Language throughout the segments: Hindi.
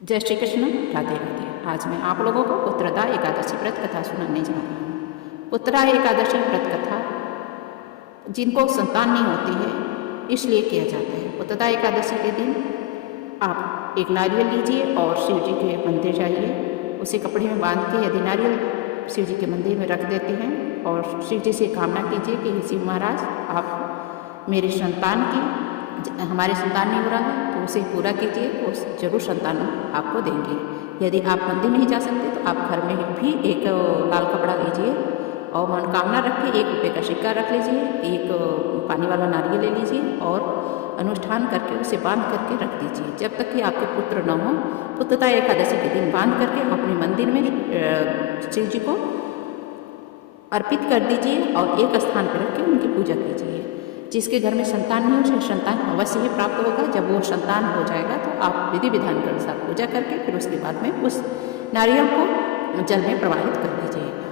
जय श्री कृष्ण। राधे राधे। आज मैं आप लोगों को पुत्रदा एकादशी व्रत कथा सुनाने जा रही हूँ। पुत्रदा एकादशी व्रत कथा जिनको संतान नहीं होती है इसलिए किया जाता है। पुत्रदा एकादशी के दिन आप एक नारियल लीजिए और शिव जी के मंदिर जाइए। उसे कपड़े में बांध के यदि नारियल शिव जी के मंदिर में रख देते हैं और शिव जी से कामना कीजिए कि हे शिव महाराज, आप मेरे संतान की हमारे संतान नहीं हो रहा है तो उसे पूरा कीजिए, वो जरूर संतान आपको देंगे। यदि आप मंदिर नहीं जा सकते तो आप घर में भी एक लाल कपड़ा लीजिए और मनोकामना रख के 1 रुपये का सिक्का रख लीजिए, एक पानी वाला नारियल ले लीजिए और अनुष्ठान करके उसे बांध करके रख दीजिए जब तक कि आपके पुत्र न हो। पुत्रदा एकादशी के दिन बांध करके अपने मंदिर में शिव जी को अर्पित कर दीजिए और एक स्थान पर रख के उनकी पूजा कीजिए। जिसके घर में संतान नहीं हो उसे संतान अवश्य ही प्राप्त होगा। जब वो संतान हो जाएगा तो आप विधि विधान के अनुसार पूजा करके फिर उसके बाद में उस नारियल को जल में प्रवाहित कर दीजिएगा।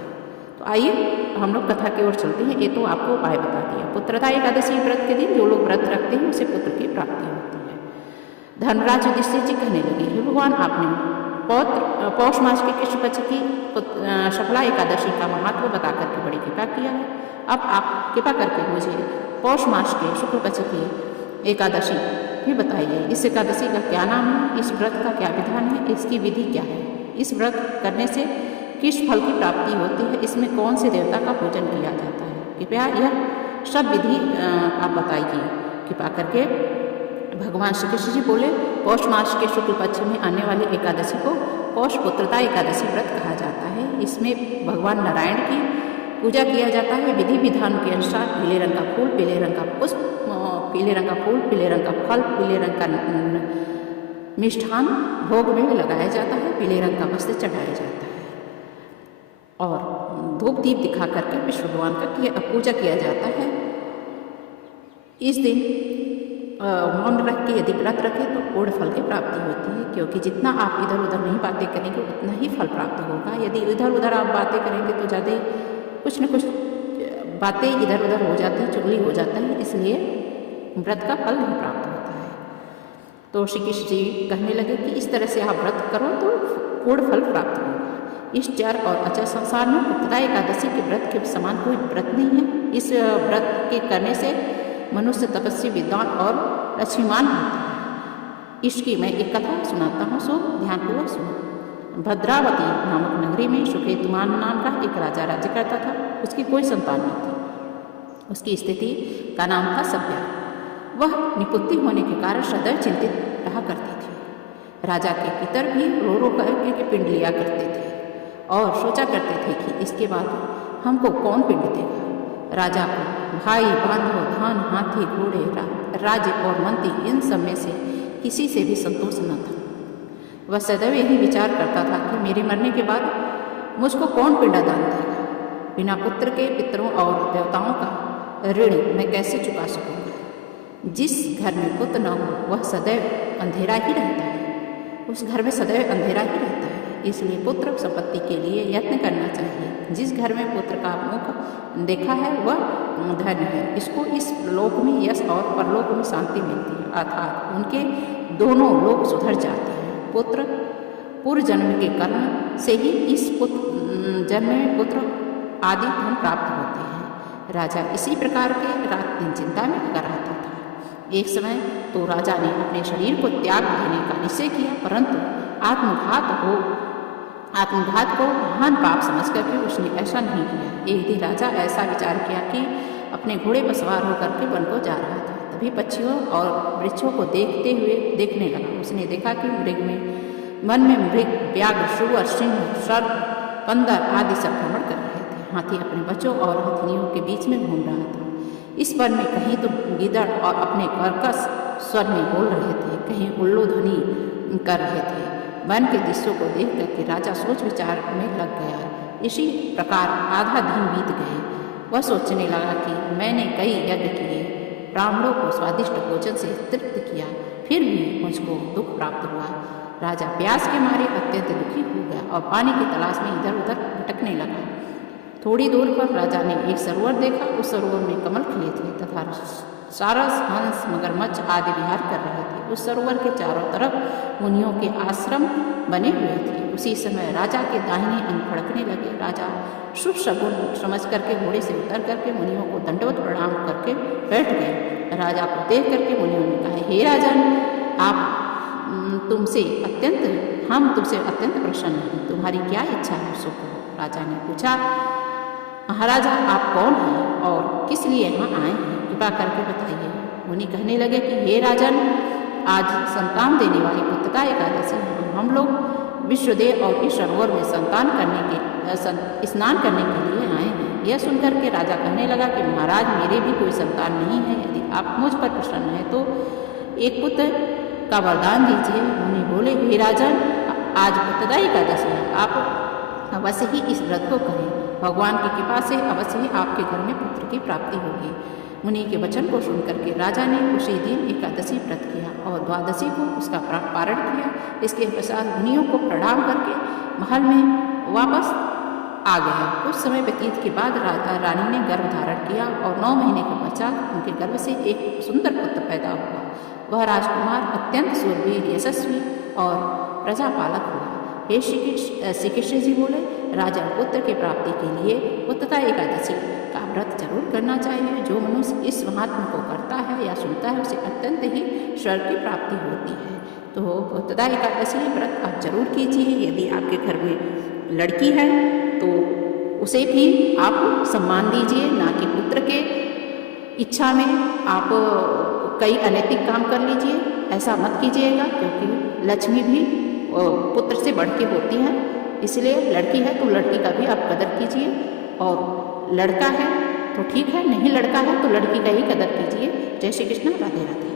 तो आइए हम लोग कथा की ओर चलते हैं। ये तो आपको उपाय बता दिया। पुत्रदा एकादशी व्रत के दिन जो लोग व्रत रखते हैं उसे पुत्र की प्राप्ति होती है। धर्मराज युधिष्ठिर जी कहने लगे, हे भगवान, आपने पौष मास के कृष्ण पक्ष की शुक्ला एकादशी का महत्व बता करके बड़ी कृपा किया है। अब आप कृपा करके मुझे पौष मास के शुक्ल पक्ष की एकादशी भी बताइए। इस एकादशी का क्या नाम है, इस व्रत का क्या विधान है, इसकी विधि क्या है, इस व्रत करने से किस फल की प्राप्ति होती है, इसमें कौन से देवता का पूजन किया जाता है, कृपया यह सब विधि आप बताइए। कृपा करके भगवान श्री कृष्ण जी बोले, पौष मास के शुक्ल पक्ष में आने वाली एकादशी को पौष पुत्रदा एकादशी व्रत कहा जाता है। इसमें भगवान नारायण की पूजा किया जाता है। विधि विधान के अनुसार पीले रंग का फूल, पीले रंग का पुष्प, पीले रंग का फूल, पीले रंग का फल, पीले रंग का मिष्ठान भोग में लगाया जाता है, पीले रंग का वस्त्र चढ़ाया जाता है और धूप दीप दिखा करके विष्णु भगवान का पूजा किया जाता है। इस दिन मौन रख के यदि व्रत रखें तो पूर्ण फल की प्राप्ति होती है, क्योंकि जितना आप इधर उधर नहीं बातें करेंगे उतना ही फल प्राप्त होगा। यदि इधर उधर आप बातें करेंगे तो ज़्यादा कुछ न कुछ बातें इधर उधर हो जाती हैं, चुगली हो जाता है, इसलिए व्रत का फल नहीं प्राप्त होता है। तो श्री कृष्ण जी कहने लगे कि इस तरह से आप व्रत करो तो पूर्ण फल प्राप्त होगा। इस चर और अचर संसार में पुत्रदा एकादशी के व्रत के समान कोई व्रत नहीं है। इस व्रत के करने से मनुष्य तपस्वी, विद्वान और लक्ष्मीमान होता है। इसकी मैं एक कथा सुनाता हूँ, सो ध्यानपूर्वक सुनो। भद्रावती नामक नगरी में सुकेतुमान नाम का एक राजा राज्य करता था। उसकी कोई संतान नहीं थी। उसकी स्थिति का नाम था सभ्या। वह निपुत्ति होने के कारण सदैव चिंतित रहा करती थी। राजा के पितर भी रो रो करके पिंड लिया करते थे और सोचा करते थे कि इसके बाद हमको कौन पिंड देगा। राजा को भाई, बांधव, धान, हाथी, घोड़े, राज्य और मंत्री इन सब में से किसी से भी संतोष न था। वह सदैव यही विचार करता था कि मेरे मरने के बाद मुझको कौन पिंडदान देगा। बिना पुत्र के पितरों और देवताओं का ऋण मैं कैसे चुका सकूँगा। जिस घर में पुत्र न हो वह सदैव अंधेरा ही रहता है, उस घर में सदैव अंधेरा ही रहता है। इसलिए पुत्र संपत्ति के लिए यत्न करना चाहिए। जिस घर में पुत्र का मुख देखा है वह धन्य है। इसको इस लोक में यश और परलोक में शांति मिलती है, अर्थात उनके दोनों लोक सुधर जाते हैं। पुत्र पूर्व जन्म के कर्म से ही इस जन्म में पुत्र आदि धन प्राप्त होते हैं। राजा इसी प्रकार के रात दिन चिंता में लगा रहता था। एक समय तो राजा ने अपने शरीर को त्याग देने का निश्चय किया, परंतु आत्मघात को महान पाप समझ करके उसने ऐसा नहीं किया। एक दिन राजा ऐसा विचार किया कि अपने घोड़े पर सवार होकर के वन को जा रहा था। तभी पक्षियों और वृक्षों को देखने लगा। उसने देखा कि वन में मृग, व्याघ्र, सुअर, सिंह, सर्प, बंदर आदि सब भ्रमण कर रहे थे। हाथी अपने बच्चों और हथिनियों के बीच में घूम रहा था। इस वन में कहीं तो गिद्ध और अपने कर्कश स्वर में बोल रहे थे, कहीं उल्लू ध्वनि कर रहे थे। वन के दृश्यों को देख करके राजा सोच विचार में लग गया। इसी प्रकार आधा दिन बीत गए। वह सोचने लगा कि मैंने कई यज्ञ किए, ब्राह्मणों को स्वादिष्ट भोजन से तृप्त किया, फिर भी मुझको दुख प्राप्त हुआ। राजा प्यास के मारे अत्यंत दुखी हो गया और पानी की तलाश में इधर उधर भटकने लगा। थोड़ी दूर पर राजा ने एक सरोवर देखा। उस सरोवर में कमल खिले थे तथा सारस, हंस, मगरमच्छ आदि विहार कर रहे थे। उस सरोवर के चारों तरफ मुनियों के आश्रम बने हुए थे। उसी समय राजा के दाहिने अंग फड़कने लगे। राजा शुभ शगुन समझ करके घोड़े से उतर करके मुनियों को दंडवत प्रणाम करके बैठ गए। राजा को देख करके मुनियों ने कहा, हे राजन, हम तुमसे अत्यंत प्रसन्न हैं। तुम्हारी क्या इच्छा है सो कहो। राजा ने पूछा, महाराजा आप कौन हैं और किस लिए यहाँ आए हैं, कृपा करके बताइए। मुनि कहने लगे कि हे राजन, आज संतान देने वाली पुत्रदा एकादशी है। हम लोग विश्वदेव और इस सरोवर में स्नान करने के लिए आए हैं। यह सुनकर के राजा कहने लगा कि महाराज, मेरे भी कोई संतान नहीं है। यदि आप मुझ पर प्रसन्न हैं तो एक पुत्र का वरदान दीजिए। मुनि बोले, हे राजन, आज पुत्रदा एकादशी है, आप अवश्य ही इस व्रत को करें। भगवान की कृपा से अवश्य ही आपके घर में पुत्र की प्राप्ति होगी। मुनि के वचन को सुनकर के राजा ने उसी दिन एकादशी व्रत किया और द्वादशी को उसका पारण किया। इसके पश्चात मुनियों को प्रणाम करके महल में वापस आ गया। कुछ समय व्यतीत के बाद रानी ने गर्भ धारण किया और 9 महीने के पश्चात उनके गर्भ से एक सुंदर पुत्र पैदा हुआ। वह राजकुमार अत्यंत शूरवीर, यशस्वी और प्रजापालक हुआ। हे श्री कृष्ण जी बोले, राजा पुत्र की प्राप्ति के लिए पुत्रदा एकादशी का व्रत जरूर करना चाहिए। जो मनुष्य इस महात्मा को करता है या सुनता है, उसे अत्यंत ही स्वर्ग की प्राप्ति होती है। तो पुत्रदा एकादशी व्रत आप जरूर कीजिए। यदि आपके घर में लड़की है तो उसे भी आप सम्मान दीजिए, ना कि पुत्र के इच्छा में आप कई अनैतिक काम कर लीजिए। ऐसा मत कीजिएगा, क्योंकि लक्ष्मी भी पुत्र से बढ़ के होती है। इसलिए लड़की है तो लड़की का भी आप कदर कीजिए, और लड़का है तो ठीक है, नहीं लड़का है तो लड़की का ही कदर कीजिए। जय श्री कृष्ण, राधे राधे।